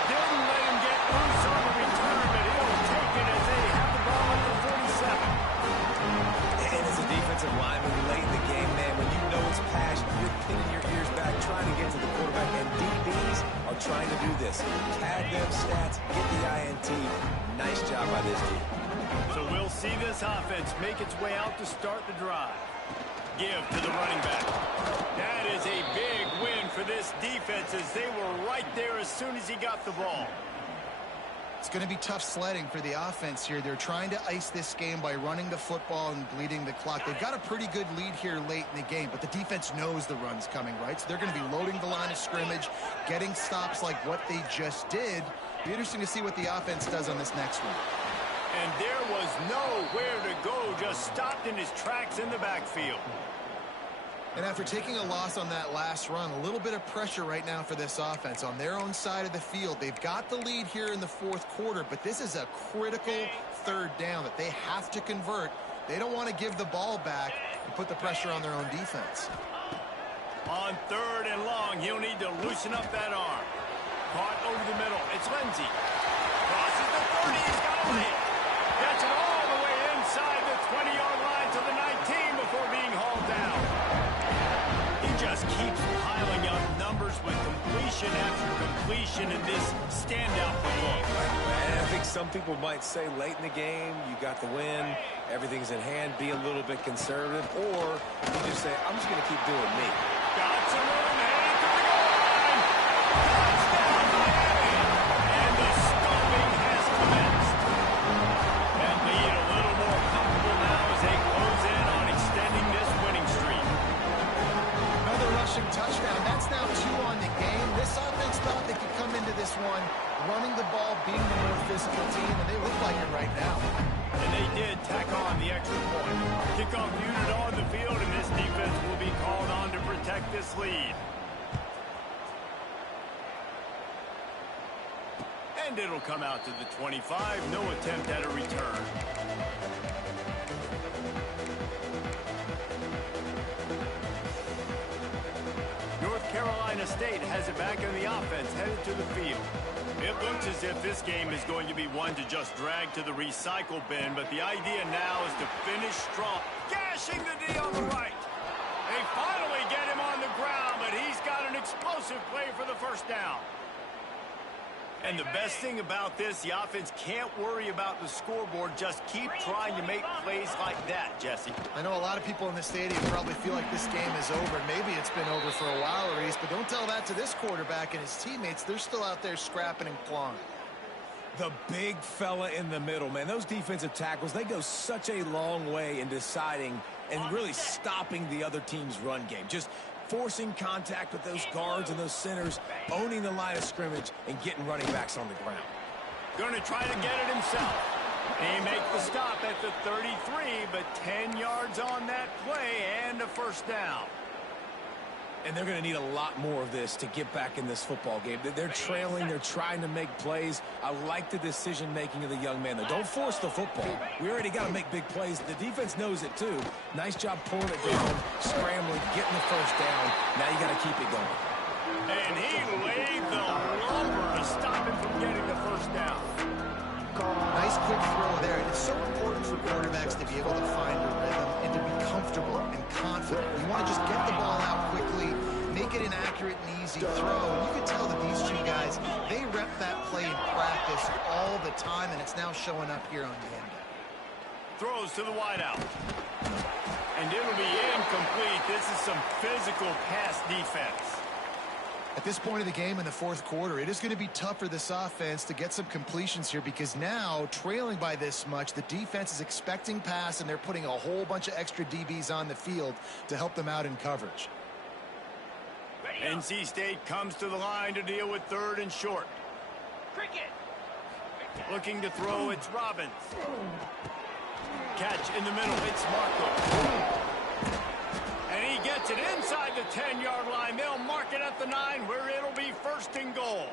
Didn't let him get loose on the return, but he'll take it as they have the ball at the 47. And as a defensive lineman late in the game, man, when you know it's passion, you're pinning your ears back, trying to get to the quarterback, and DBs are trying to do this. Tag them stats, get the INT. Nice job by this team. So we'll see this offense make its way out to start the drive. Give to the running back. That is a big win for this defense as they were right there as soon as he got the ball. It's going to be tough sledding for the offense here. They're trying to ice this game by running the football and bleeding the clock. They've got a pretty good lead here late in the game, but the defense knows the run's coming, right? So they're going to be loading the line of scrimmage, getting stops like what they just did. Be interesting to see what the offense does on this next one. And there was nowhere to go, just stopped in his tracks in the backfield. And after taking a loss on that last run, a little bit of pressure right now for this offense on their own side of the field. They've got the lead here in the fourth quarter, but this is a critical third down that they have to convert. They don't want to give the ball back and put the pressure on their own defense. On third and long, he'll need to loosen up that arm. Caught over the middle. It's Lindsey. Crosses the 30. He's got a lead. Gets it all the way inside the 20-yard line to the 19 before being hauled down. He just keeps piling up numbers with completion after completion in this standout performance. And I think some people might say late in the game, you got the win, everything's in hand, be a little bit conservative, or you just say, I'm just going to keep doing me. Got some room, headed to the goal line. Touchdown, Miami. And the stomping has commenced. That lead a little more comfortable now as they close in on extending this winning streak. Another rushing touchdown. That's now 2 on the game. This offense thought they could come into this one running the ball, being the more physical team, and they look like it right now. And they did tack on the extra point. Kickoff unit on the field, and this defense will be called on to protect this lead. And it'll come out to the 25. No attempt at a return. North Carolina State has it back in the offense, headed to the field. It looks as if this game is going to be one to just drag to the recycle bin, but the idea now is to finish strong. Gashing the D on the right. They finally get him on the ground, but he's got an explosive play for the first down. And the best thing about this, the offense can't worry about the scoreboard. Just keep trying to make plays like that, Jesse. I know a lot of people in the stadium probably feel like this game is over. Maybe it's been over for a while, Reese, but don't tell that to this quarterback and his teammates. They're still out there scrapping and clawing. The big fella in the middle, man. Those defensive tackles, they go such a long way in deciding and really stopping the other team's run game. Just forcing contact with those guards and those centers, owning the line of scrimmage, and getting running backs on the ground. Going to try to get it himself. He makes the stop at the 33, but 10 yards on that play and a first down. And they're going to need a lot more of this to get back in this football game. They're trailing. They're trying to make plays. I like the decision-making of the young man, though. Don't force the football. We already got to make big plays. The defense knows it, too. Nice job pulling it down, scrambling, getting the first down. Now you got to keep it going. And he laid the lumber to stop him from getting the first down. Nice quick throw there. It's so important for quarterbacks to be able to find a rhythm and to be comfortable and confident. You want to just get the ball out quickly, make it an accurate and easy throw. And you can tell that these two guys, they rep that play in practice all the time, and it's now showing up here on game day. Throws to the wideout. And it'll be incomplete. This is some physical pass defense. At this point of the game in the fourth quarter, it is going to be tough for this offense to get some completions here because now, trailing by this much, the defense is expecting pass, and they're putting a whole bunch of extra DBs on the field to help them out in coverage. NC State comes to the line to deal with third and short. Cricket. Looking to throw, it's Robbins. catch in the middle. It's Marco. And he gets it inside the 10-yard line. They'll mark it at the 9, where it'll be 1st and goal.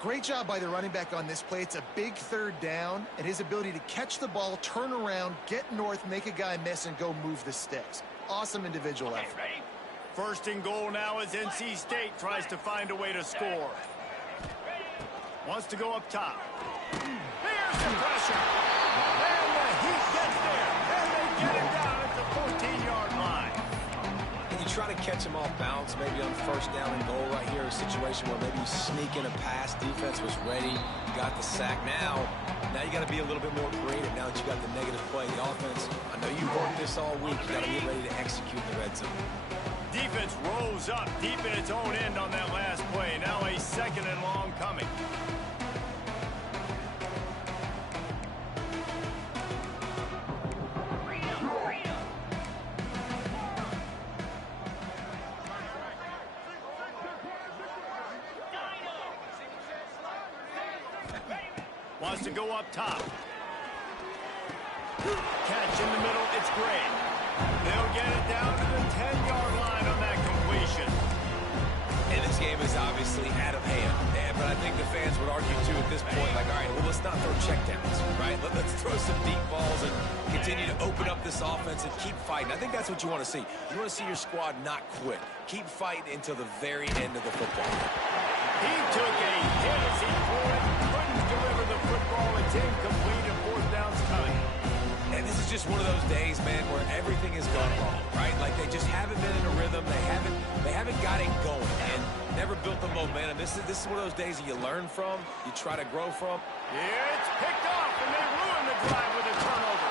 Great job by the running back on this play. It's a big 3rd down, and his ability to catch the ball, turn around, get north, make a guy miss, and go move the sticks. Awesome individual effort. 1st and goal now as NC State tries to find a way to score. Wants to go up top. Here's the pressure. And the Heat gets there. And they get him down at the 14-yard line. And you try to catch him off balance, maybe on 1st down and goal right here, a situation where maybe you sneak in a pass, defense was ready, you got the sack. Now you got to be a little bit more creative now that you got the negative play. The offense, I know you've worked this all week. You got to get ready to execute in the red zone. Defense rose up deep in its own end on that last play. Now a 2nd and long coming. Wants to go up top. Catch in the middle. It's great. They'll get it down to the 10-yard line on that completion. And this game is obviously out of hand. But I think the fans would argue, too, at this point, like, all right, well, let's not throw checkdowns, right? Let's throw some deep balls and continue to open up this offense and keep fighting. I think that's what you want to see. You want to see your squad not quit. Keep fighting until the very end of the football. He took a hit as he threw it. Couldn't deliver the football. It's incomplete and 4th down's coming. And this is just one of those days, man, where everything has gone wrong, right? Like they just haven't been in a rhythm. They haven't got it going and never built the momentum. This is one of those days that you learn from, you try to grow from. It's picked off, and they ruin the drive with a turnover.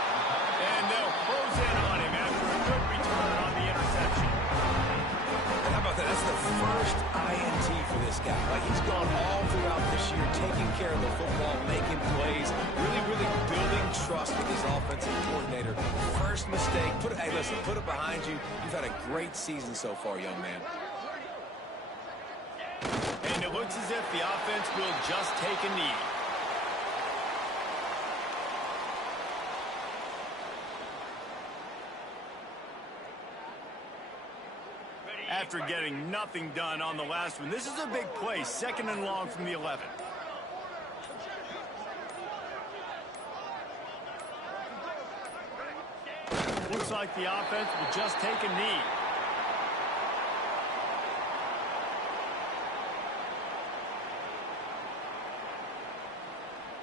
And they'll close in on him after a good return on the interception. And how about that? That's the first INT for this guy. Like he's gone all throughout this year, taking care of the football, making plays, really building trust with his offensive coordinator. First mistake, hey, listen, put it behind you. You've had a great season so far, young man. And it looks as if the offense will just take a knee. After getting nothing done on the last one, this is a big play, 2nd and long from the 11. Looks like the offense will just take a knee.